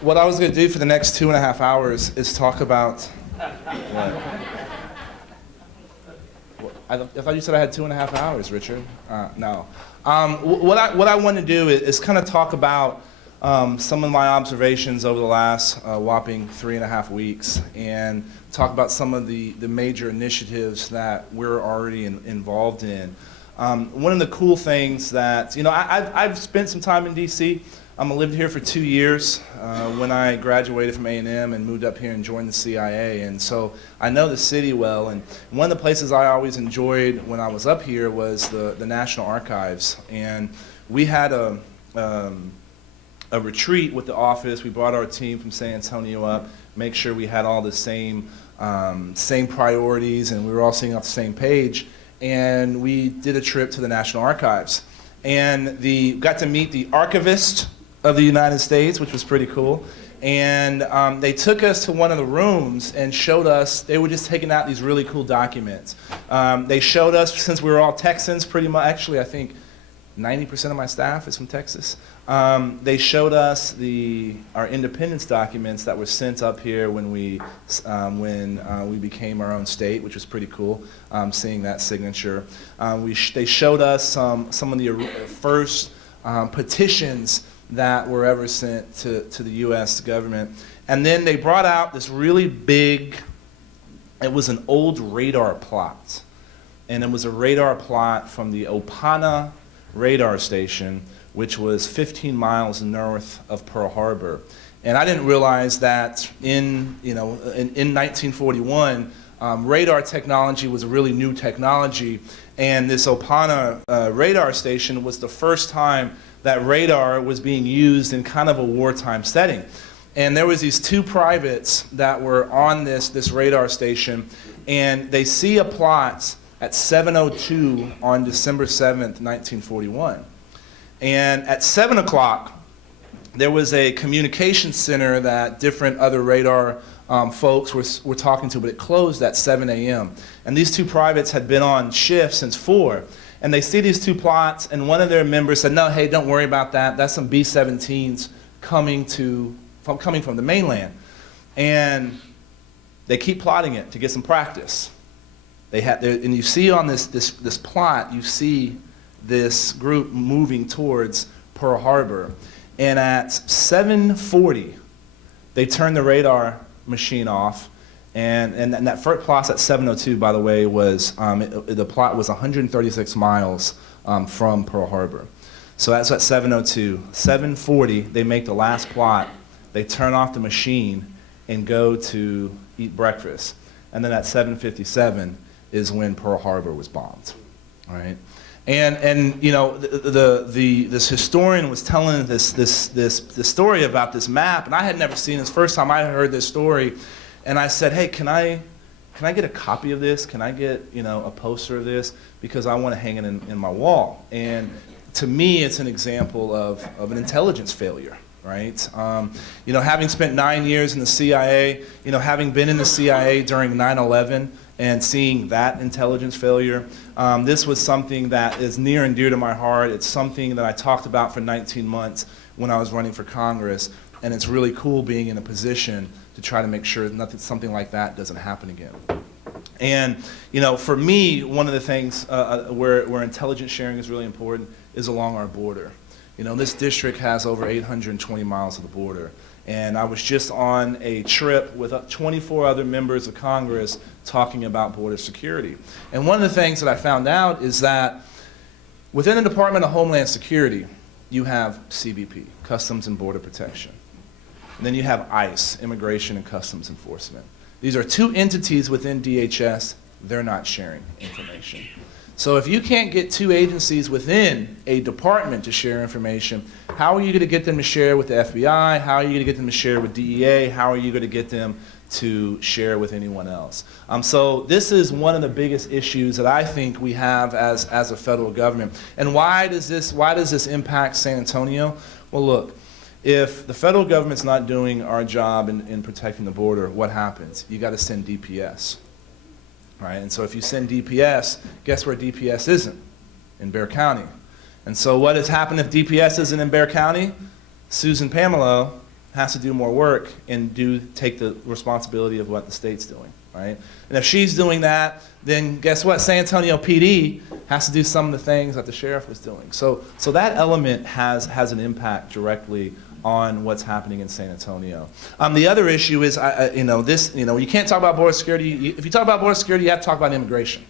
What I was going to do for the next 2.5 hours is talk about. I thought you said I had 2.5 hours, Richard. No. What I want to do is kind of talk about some of my observations over the last whopping 3.5 weeks, and talk about some of the major initiatives that we're already involved in. One of the cool things that, I've spent some time in D.C. I lived here for 2 years when I graduated from A&M and moved up here and joined the CIA, and so I know the city well. And one of the places I always enjoyed when I was up here was the National Archives, and we had a retreat with the office. We brought our team from San Antonio up, make sure we had all the same priorities, and we were all sitting off the same page. And we did a trip to the National Archives, and got to meet the archivist of the United States, which was pretty cool. And they took us to one of the rooms and showed us, they were just taking out these really cool documents. They showed us, since we were all Texans pretty much, actually I think 90% of my staff is from Texas. They showed us our independence documents that were sent up here when we became our own state, which was pretty cool, seeing that signature. They showed us some of the first petitions that were ever sent to the U.S. government. And then they brought out this really big, it was an old radar plot. And it was a radar plot from the Opana radar station, which was 15 miles north of Pearl Harbor. And I didn't realize that in 1941, radar technology was a really new technology, and this Opana radar station was the first time that radar was being used in kind of a wartime setting. And there was these two privates that were on this radar station, and they see a plot at 7:02 on December 7th, 1941. And at 7 o'clock, there was a communication center that different other radar folks were talking to, but it closed at 7 a.m. And these two privates had been on shift since 4. And they see these two plots, and one of their members said, no, hey, don't worry about that. That's some B-17s coming from the mainland. And they keep plotting it to get some practice. And you see on this plot, you see this group moving towards Pearl Harbor. And at 7:40, they turn the radar machine off. And that first plot at 7:02, by the way, was the plot was 136 miles from Pearl Harbor. So that's at 7:02. 7:40, they make the last plot. They turn off the machine and go to eat breakfast. And then at 7:57 is when Pearl Harbor was bombed. All right. And this historian was telling this story about this map, and I had never seen this. First time I heard this story. And I said, hey, can I get a copy of this? Can I get a poster of this? Because I want to hang it in my wall. And to me, it's an example of an intelligence failure, right? Having spent 9 years in the CIA, having been in the CIA during 9/11 and seeing that intelligence failure, this was something that is near and dear to my heart. It's something that I talked about for 19 months when I was running for Congress. And it's really cool being in a position to try to make sure something like that doesn't happen again. And for me, one of the things where intelligence sharing is really important is along our border. This district has over 820 miles of the border. And I was just on a trip with 24 other members of Congress talking about border security. And one of the things that I found out is that within the Department of Homeland Security, you have CBP, Customs and Border Protection. And then you have ICE, Immigration and Customs Enforcement. These are two entities within DHS. They're not sharing information. So if you can't get two agencies within a department to share information, how are you going to get them to share with the FBI? How are you going to get them to share with DEA? How are you going to get them to share with anyone else? So this is one of the biggest issues that I think we have as a federal government. And why does this impact San Antonio? Well, look. If the federal government's not doing our job in protecting the border, what happens? You got to send DPS, right? And so if you send DPS, guess where DPS isn't? In Bexar County. And so what has happened if DPS isn't in Bexar County? Susan Pamelo has to do more work and take the responsibility of what the state's doing, right? And if she's doing that, then guess what? San Antonio PD has to do some of the things that the sheriff was doing. So that element has an impact directly on what's happening in San Antonio. The other issue is, you can't talk about border security. If you talk about border security, you have to talk about immigration,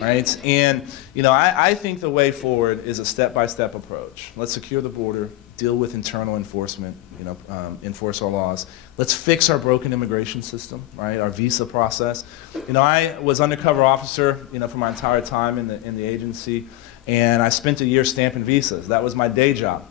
right? And I think the way forward is a step-by-step approach. Let's secure the border, deal with internal enforcement, enforce our laws. Let's fix our broken immigration system, right? Our visa process. I was undercover officer, for my entire time in the agency, and I spent a year stamping visas. That was my day job.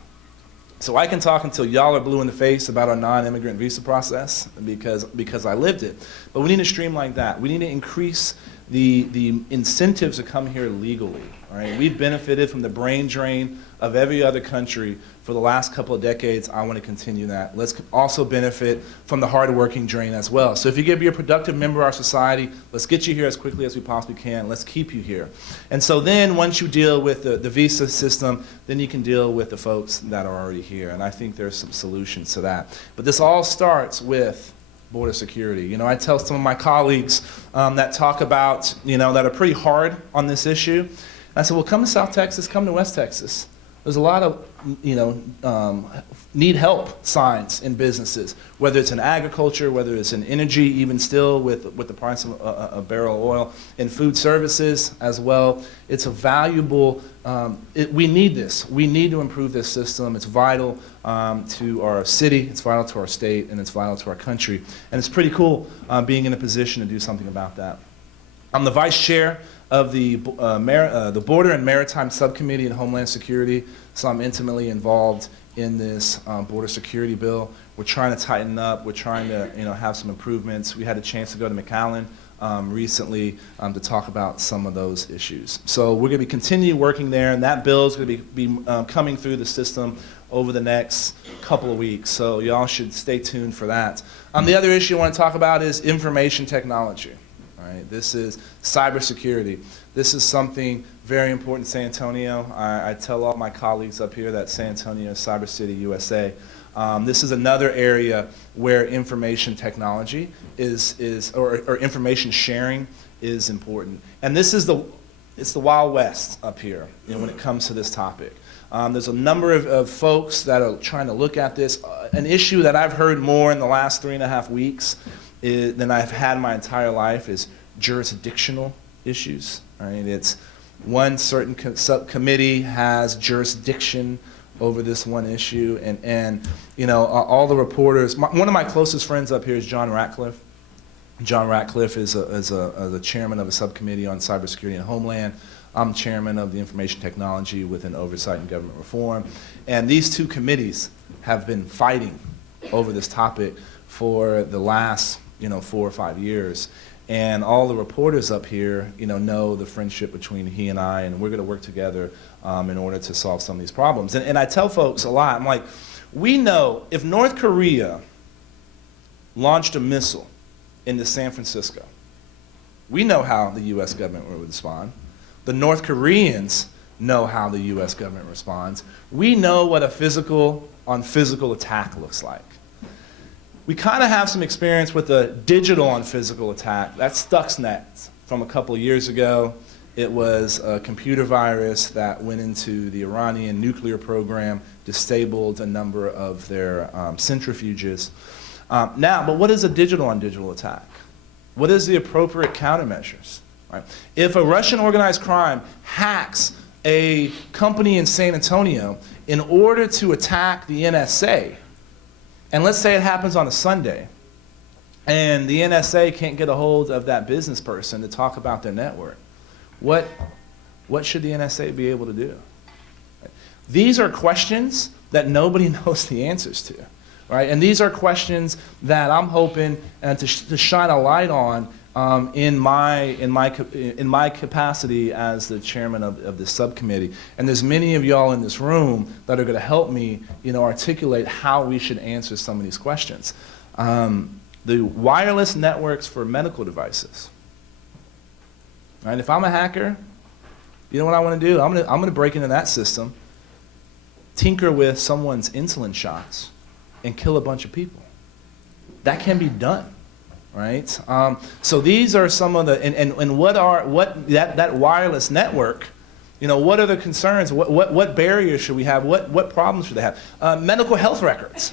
So I can talk until y'all are blue in the face about our non-immigrant visa process because I lived it. But we need to streamline that. We need to increase the incentives to come here legally. Right? We've benefited from the brain drain of every other country for the last couple of decades. I want to continue that. Let's also benefit from the hard-working drain as well. So if you're going to be a productive member of our society, let's get you here as quickly as we possibly can. Let's keep you here. And so then once you deal with the visa system, then you can deal with the folks that are already here. And I think there's some solutions to that. But this all starts with border security. I tell some of my colleagues that talk about, that are pretty hard on this issue. I said, well, come to South Texas, come to West Texas. There's a lot of, need help signs in businesses, whether it's in agriculture, whether it's in energy, even still with the price of a barrel of oil, in food services as well. It's a valuable, we need this. We need to improve this system. It's vital to our city, it's vital to our state, and it's vital to our country. And it's pretty cool being in a position to do something about that. I'm the vice chair of the Border and Maritime Subcommittee in Homeland Security, so I'm intimately involved in this border security bill. We're trying to tighten up. We're trying to have some improvements. We had a chance to go to McAllen recently to talk about some of those issues. So we're going to continue working there, and that bill is going to be coming through the system over the next couple of weeks. So y'all should stay tuned for that. The other issue I want to talk about is information technology. Right? This is cybersecurity. This is something very important in San Antonio. I tell all my colleagues up here that San Antonio is Cyber City, USA. This is another area where information technology or information sharing is important. And this is it's the Wild West up here when it comes to this topic. There's a number of folks that are trying to look at this. An issue that I've heard more in the last 3.5 weeks than I've had my entire life is jurisdictional issues. Right? It's one certain subcommittee has jurisdiction over this one issue, and all the reporters. One of my closest friends up here is John Ratcliffe. John Ratcliffe is a chairman of a subcommittee on cybersecurity and homeland. I'm chairman of the information technology within oversight and government reform, and these two committees have been fighting over this topic for the last 4 or 5 years. And all the reporters up here, know the friendship between he and I, and we're going to work together in order to solve some of these problems. And I tell folks a lot, I'm like, we know if North Korea launched a missile into San Francisco, we know how the U.S. government would respond. The North Koreans know how the U.S. government responds. We know what a physical on physical attack looks like. We kind of have some experience with the digital on physical attack. That's Stuxnet from a couple of years ago. It was a computer virus that went into the Iranian nuclear program, disabled a number of their centrifuges. But what is a digital on digital attack? What is the appropriate countermeasures? Right? If a Russian organized crime hacks a company in San Antonio in order to attack the NSA, and let's say it happens on a Sunday, and the NSA can't get a hold of that business person to talk about their network, what should the NSA be able to do? Right? These are questions that nobody knows the answers to, right? And these are questions that I'm hoping to shine a light on in my capacity as the chairman of this subcommittee. And there's many of y'all in this room that are going to help me, articulate how we should answer some of these questions. The wireless networks for medical devices. Right? If I'm a hacker, you know what I want to do? I'm going to break into that system, tinker with someone's insulin shots, and kill a bunch of people. That can be done, right? So these are some of the, and what that wireless network, you know, what are the concerns? What barriers should we have? What problems should they have? Medical health records.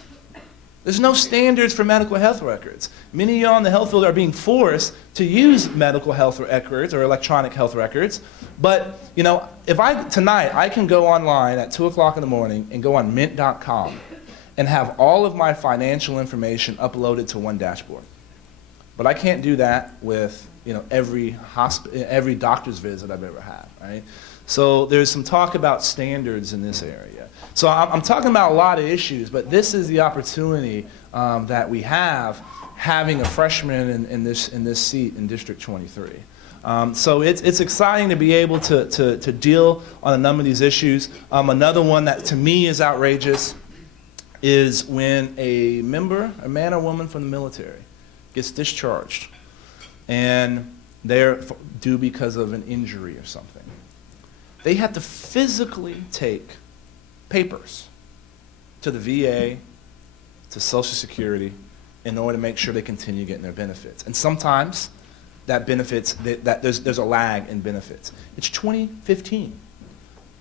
There's no standards for medical health records. Many of y'all in the health field are being forced to use medical health records or electronic health records. But, you know, tonight I can go online at 2 o'clock in the morning and go on mint.com and have all of my financial information uploaded to one dashboard. But I can't do that with, you know, every doctor's visit I've ever had, right? So there's some talk about standards in this area. So I'm talking about a lot of issues, but this is the opportunity that we have having a freshman in this seat in District 23. So it's exciting to be able to deal on a number of these issues. Another one that to me is outrageous is when a man or woman from the military gets discharged and they're due because of an injury or something. They have to physically take papers to the VA, to Social Security, in order to make sure they continue getting their benefits. And sometimes that benefits, there's a lag in benefits. It's 2015.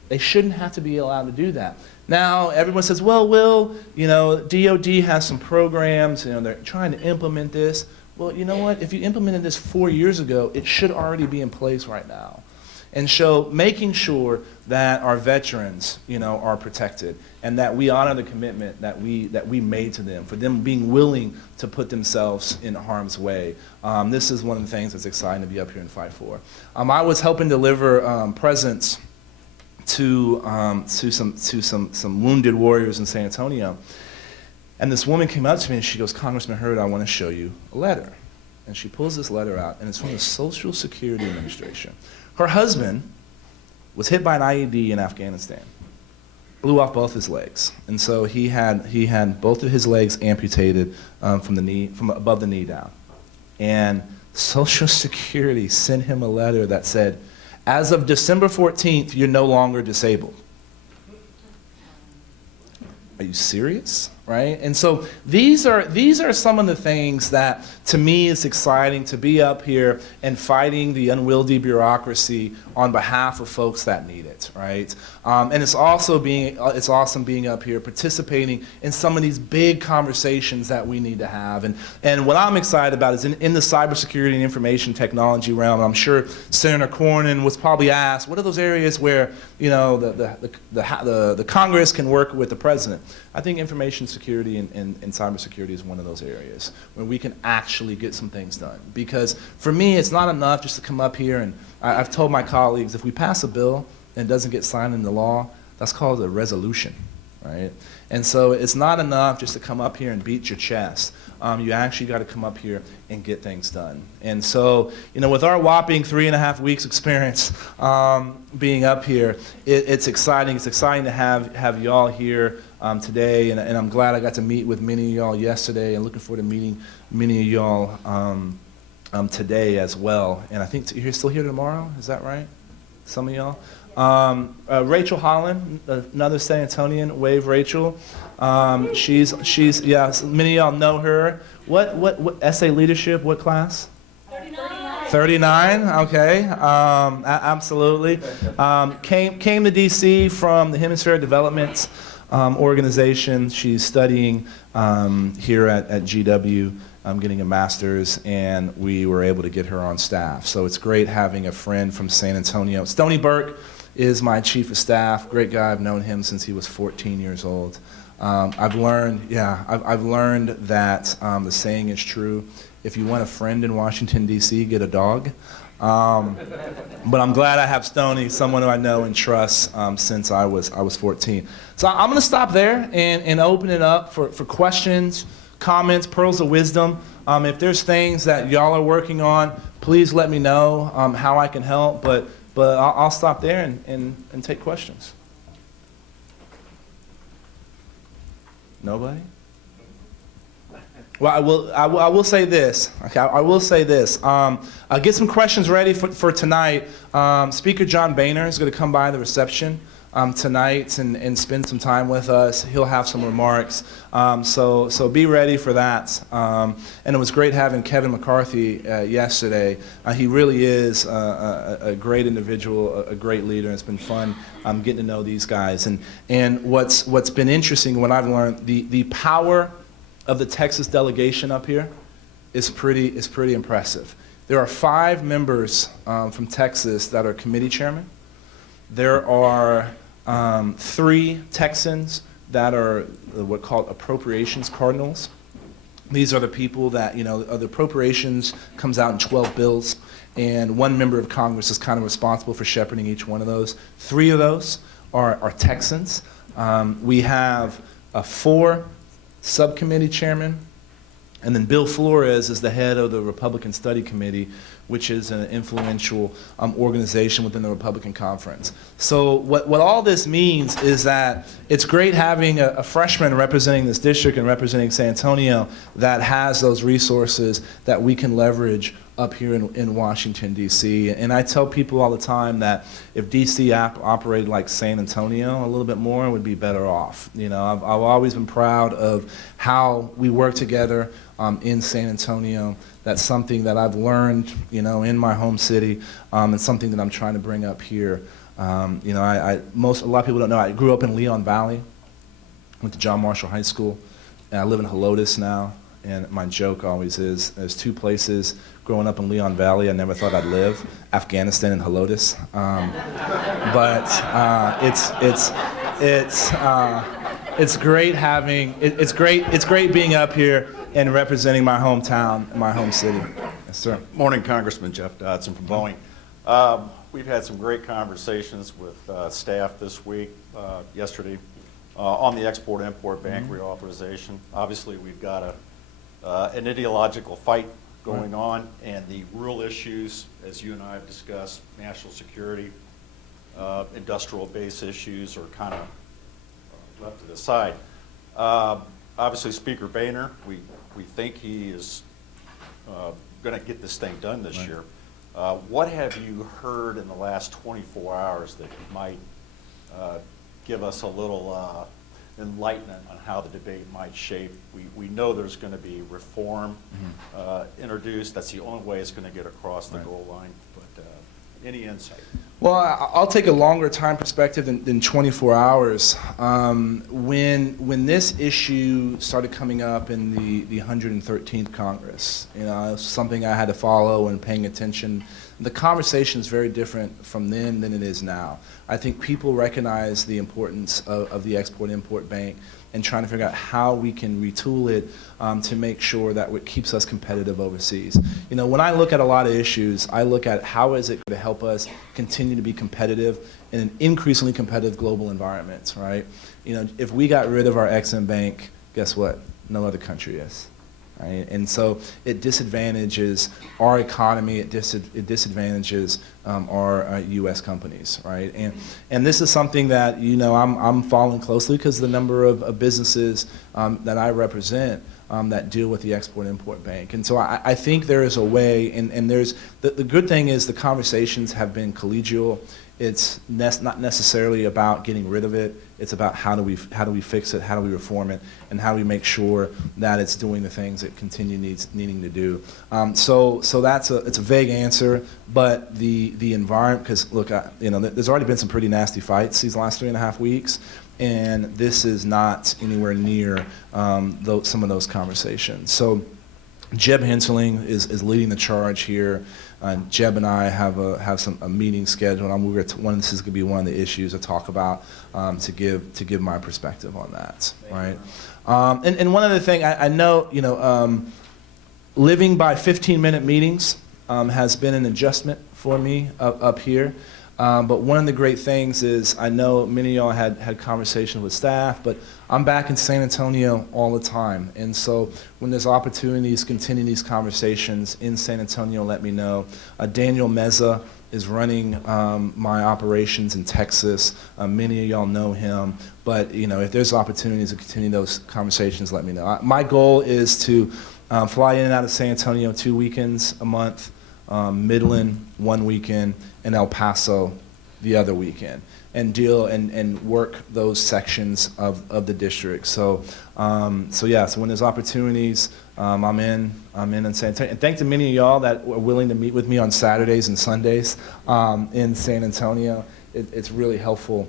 They shouldn't have to be allowed to do that. Now, everyone says, well, Will, you know, DOD has some programs, you know, they're trying to implement this. Well, you know what? If you implemented this 4 years ago, it should already be in place right now. And so making sure that our veterans, you know, are protected and that we honor the commitment that we made to them, for them being willing to put themselves in harm's way. This is one of the things that's exciting to be up here and fight for. I was helping deliver presents to some wounded warriors in San Antonio. And this woman came up to me and she goes, Congressman Hurd, I want to show you a letter. And she pulls this letter out, and it's from the Social Security Administration. Her husband was hit by an IED in Afghanistan, blew off both his legs, and so he had both of his legs amputated from above the knee down. And Social Security sent him a letter that said, as of December 14th, you're no longer disabled. Are you serious? Right? And so these are some of the things that, to me, is exciting to be up here and fighting the unwieldy bureaucracy on behalf of folks that need it, right? And it's awesome being up here, participating in some of these big conversations that we need to have. And what I'm excited about is in the cybersecurity and information technology realm. I'm sure Senator Cornyn was probably asked, what are those areas where, you know, the Congress can work with the president? I think information security and cybersecurity is one of those areas where we can actually get some things done. Because for me, it's not enough just to come up here and I've told my colleagues, if we pass a bill and it doesn't get signed into law, that's called a resolution, right? And so it's not enough just to come up here and beat your chest. You actually got to come up here and get things done. And so, you know, with our whopping 3.5 weeks experience being up here, it's exciting. It's exciting to have y'all here today, and I'm glad I got to meet with many of y'all yesterday, and looking forward to meeting many of y'all today as well. And I think you're still here tomorrow. Is that right? Some of y'all. Rachel Holland, another San Antonian, wave Rachel. She's yeah, many of y'all know her. What essay leadership, what class? 39. 39, okay, absolutely. Came to DC from the Hemisphere Development organization. She's studying here at GW. Getting a master's, and we were able to get her on staff. So it's great having a friend from San Antonio. Stoney Burke is my chief of staff, great guy. I've known him since he was 14 years old. I've learned that the saying is true. If you want a friend in Washington, D.C., get a dog. But I'm glad I have Stoney, someone who I know and trust since I was 14. So I'm going to stop there and open it up for questions, comments, pearls of wisdom. If there's things that y'all are working on, please let me know how I can help. But I'll stop there and take questions. Nobody? Well, I will say this. Okay, I will say this. Get some questions ready for tonight. Speaker John Boehner is going to come by the reception tonight and spend some time with us. He'll have some remarks, so be ready for that. And it was great having Kevin McCarthy yesterday. He really is a great individual, a great leader. It's been fun getting to know these guys. And what's been interesting, what I've learned, the power of the Texas delegation up here is pretty impressive. There are 5 members from Texas that are committee chairmen. There are 3 Texans that are what called appropriations cardinals. These are the people that, the appropriations comes out in 12 bills, and 1 member of Congress is kind of responsible for shepherding each one of those. 3 of those are Texans. We have 4 subcommittee chairmen, and then Bill Flores is the head of the Republican Study Committee, which is an influential organization within the Republican Conference. So what all this means is that it's great having a freshman representing this district and representing San Antonio that has those resources that we can leverage up here in Washington, D.C. And I tell people all the time that if D.C. operated like San Antonio a little bit more, it would be better off. I've always been proud of how we work together in San Antonio. That's something that I've learned, in my home city, and something that I'm trying to bring up here. A lot of people don't know, I grew up in Leon Valley, went to John Marshall High School, and I live in Helotes now. And my joke always is, there's 2 places growing up in Leon Valley I never thought I'd live: Afghanistan and Helotes. It's great having, it's great being up here and representing my hometown, my home city. Yes, sir. Morning, Congressman Jeff Dodson from Boeing. We've had some great conversations with staff this week, yesterday, on the Export-Import Bank reauthorization. Obviously, we've got an ideological fight going on, and the real issues, as you and I have discussed, national security, industrial base issues are kind of left to the side. Obviously, Speaker Boehner, we think he is going to get this thing done this year. What have you heard in the last 24 hours that might give us a little enlightenment on how the debate might shape? We know there's going to be reform introduced. That's the only way it's going to get across the goal line. But any insight? Well, I'll take a longer time perspective than 24 hours. When this issue started coming up in the 113th Congress, it was something I had to follow and paying attention. The conversation is very different from then than it is now. I think people recognize the importance of the Export-Import Bank and trying to figure out how we can retool it to make sure that it keeps us competitive overseas. When I look at a lot of issues, I look at how is it going to help us continue to be competitive in an increasingly competitive global environment, right? If we got rid of our Ex-Im Bank, guess what? No other country is. Right? And so it disadvantages our economy, it disadvantages our U.S. companies, right? And this is something that, I'm following closely because the number of businesses that I represent that deal with the Export-Import Bank. And so I think there is a way, and there's, the good thing is the conversations have been collegial. It's not necessarily about getting rid of it. It's about how do we fix it, how do we reform it, and how do we make sure that it's doing the things it needing to do. So it's a vague answer, but the environment, because look, there's already been some pretty nasty fights these last 3.5 weeks, and this is not anywhere near some of those conversations. So Jeb Hensling is leading the charge here. Jeb and I have a meeting scheduled. This is going to be one of the issues to talk about to give my perspective on that, right? And one other thing, I know, living by 15-minute meetings has been an adjustment for me up here. But one of the great things is I know many of y'all had conversations with staff, but I'm back in San Antonio all the time. And so when there's opportunities, continue these conversations in San Antonio, let me know. Daniel Meza is running my operations in Texas. Many of y'all know him. But if there's opportunities to continue those conversations, let me know. My goal is to fly in and out of San Antonio 2 weekends a month, Midland 1 weekend, and El Paso the other weekend and deal and work those sections of the district. So so when there's opportunities, I'm in San Antonio. And thanks to many of y'all that were willing to meet with me on Saturdays and Sundays in San Antonio. It's really helpful,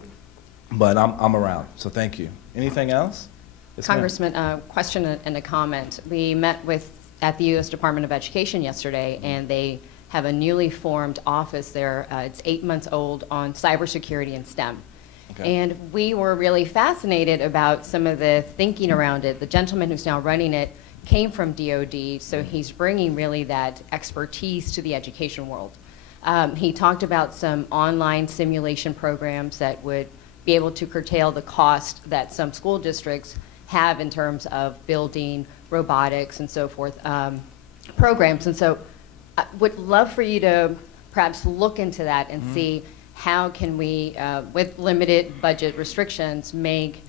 but I'm around. So thank you. Anything else? Yes, Congressman, a question and a comment. We met at the U.S. Department of Education yesterday, and they have a newly formed office there. It's 8 months old, on cybersecurity and STEM. Okay. And we were really fascinated about some of the thinking around it. The gentleman who's now running it came from DOD, so he's bringing really that expertise to the education world. He talked about some online simulation programs that would be able to curtail the cost that some school districts have in terms of building robotics and so forth programs. And so I would love for you to perhaps look into that and see how can we, with limited budget restrictions, make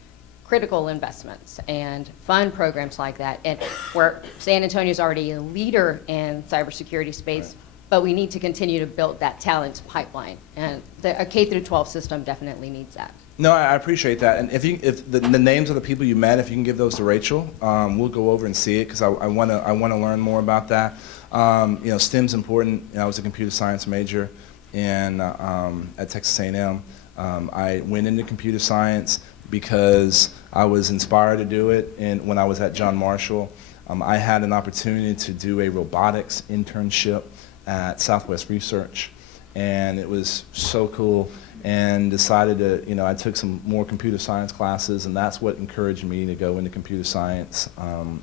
critical investments and fund programs like that. And where San Antonio is already a leader in cybersecurity space, Right. but we need to continue to build that talent pipeline. And a K through 12 system definitely needs that. No, I appreciate that. And if the names of the people you met, if you can give those to Rachel, we'll go over and see it because I want to learn more about that. STEM's important. I was a computer science major at Texas A&M. I went into computer science because I was inspired to do it. And when I was at John Marshall, I had an opportunity to do a robotics internship at Southwest Research, and it was so cool. And decided to, I took some more computer science classes, and that's what encouraged me to go into computer science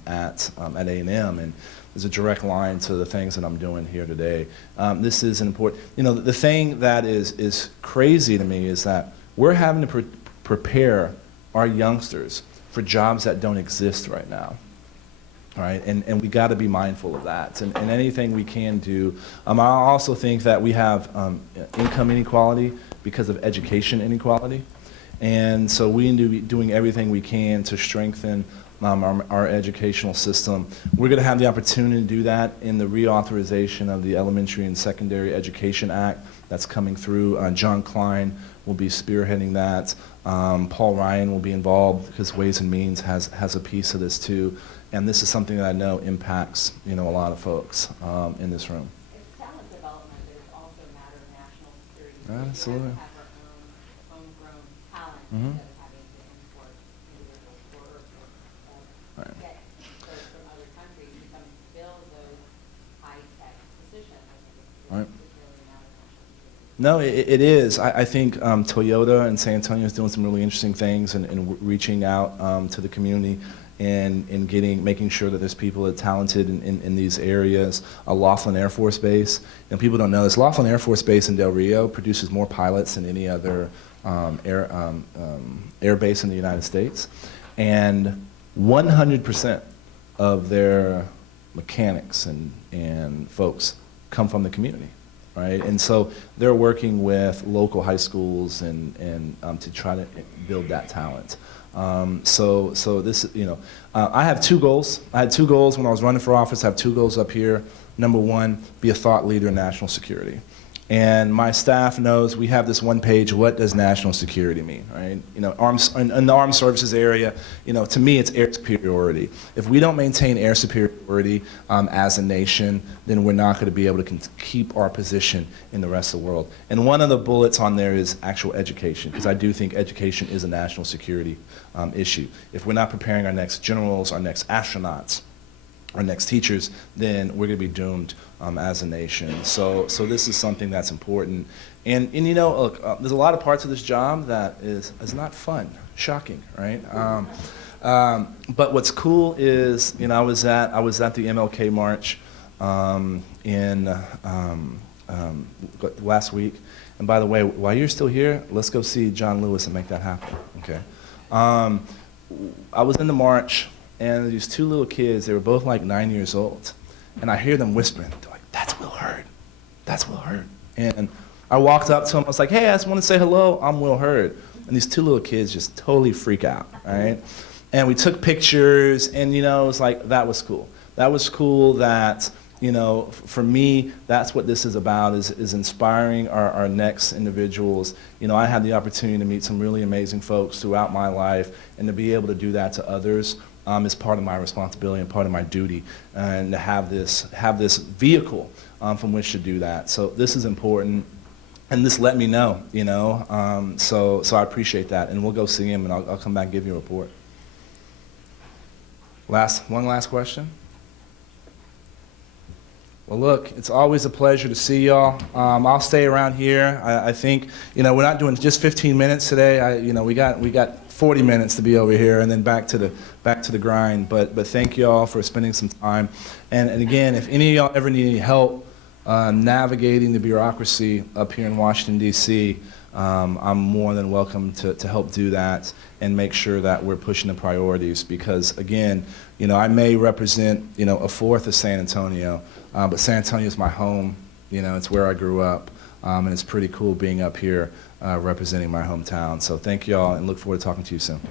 at A&M. And there's a direct line to the things that I'm doing here today. This is an important, the thing that is crazy to me is that we're having to prepare our youngsters for jobs that don't exist right now. All right, and we got to be mindful of that, and anything we can do. I also think that we have income inequality because of education inequality, and so we need to be doing everything we can to strengthen our educational system. We're going to have the opportunity to do that in the reauthorization of the Elementary and Secondary Education Act that's coming through. John Klein will be spearheading that. Paul Ryan will be involved because Ways and Means has a piece of this too. And this is something that I know impacts, a lot of folks in this room. It's talent development, but it's also a matter of national security. Absolutely. We have to have our own homegrown talent instead of having to import individuals or Right. get folks from other countries to come fill those high-tech positions. I think it's Right. really a matter of national security. No, it is. I think Toyota and San Antonio is doing some really interesting things and reaching out to the community and making sure that there's people that are talented in these areas. Laughlin Air Force Base. People don't know this. Laughlin Air Force Base in Del Rio produces more pilots than any other air base in the United States. And 100% of their mechanics and folks come from the community. Right, and so they're working with local high schools and to try to build that talent. So this, I have two goals. I had two goals when I was running for office. I have two goals up here. Number one, be a thought leader in national security. And my staff knows we have this one page, what does national security mean, right? In the armed services area, to me it's air superiority. If we don't maintain air superiority as a nation, then we're not going to be able to keep our position in the rest of the world. And one of the bullets on there is actual education, because I do think education is a national security issue. If we're not preparing our next generals, our next astronauts, our next teachers, then we're going to be doomed as a nation. So this is something that's important. And look, there's a lot of parts of this job that is not fun, shocking, right? But what's cool is, I was at the MLK March last week. And by the way, while you're still here, let's go see John Lewis and make that happen. Okay. I was in the march. And these two little kids, they were both like 9 years old. And I hear them whispering, they're like, that's Will Hurd. That's Will Hurd. And I walked up to them, I was like, hey, I just want to say hello, I'm Will Hurd. And these two little kids just totally freak out, right? And we took pictures, and it was like, that was cool. That was cool that you know, for me, that's what this is about, is inspiring our next individuals. You know, I had the opportunity to meet some really amazing folks throughout my life, and to be able to do that to others is part of my responsibility and part of my duty, and to have this vehicle from which to do that. So this is important, and this let me know, you know, so I appreciate that, and we'll go see him, and I'll come back and give you a report. One last question? Well, look, it's always a pleasure to see y'all. I'll stay around here. I think, you know, we're not doing just 15 minutes today. You know, we got 40 minutes to be over here, and then back to the grind. But thank y'all for spending some time. And again, if any of y'all ever need any help navigating the bureaucracy up here in Washington, D.C., I'm more than welcome to help do that and make sure that we're pushing the priorities. Because again, you know, I may represent, you know, a fourth of San Antonio, but San Antonio is my home. You know, it's where I grew up, and it's pretty cool being up here representing my hometown. So thank y'all, and look forward to talking to you soon.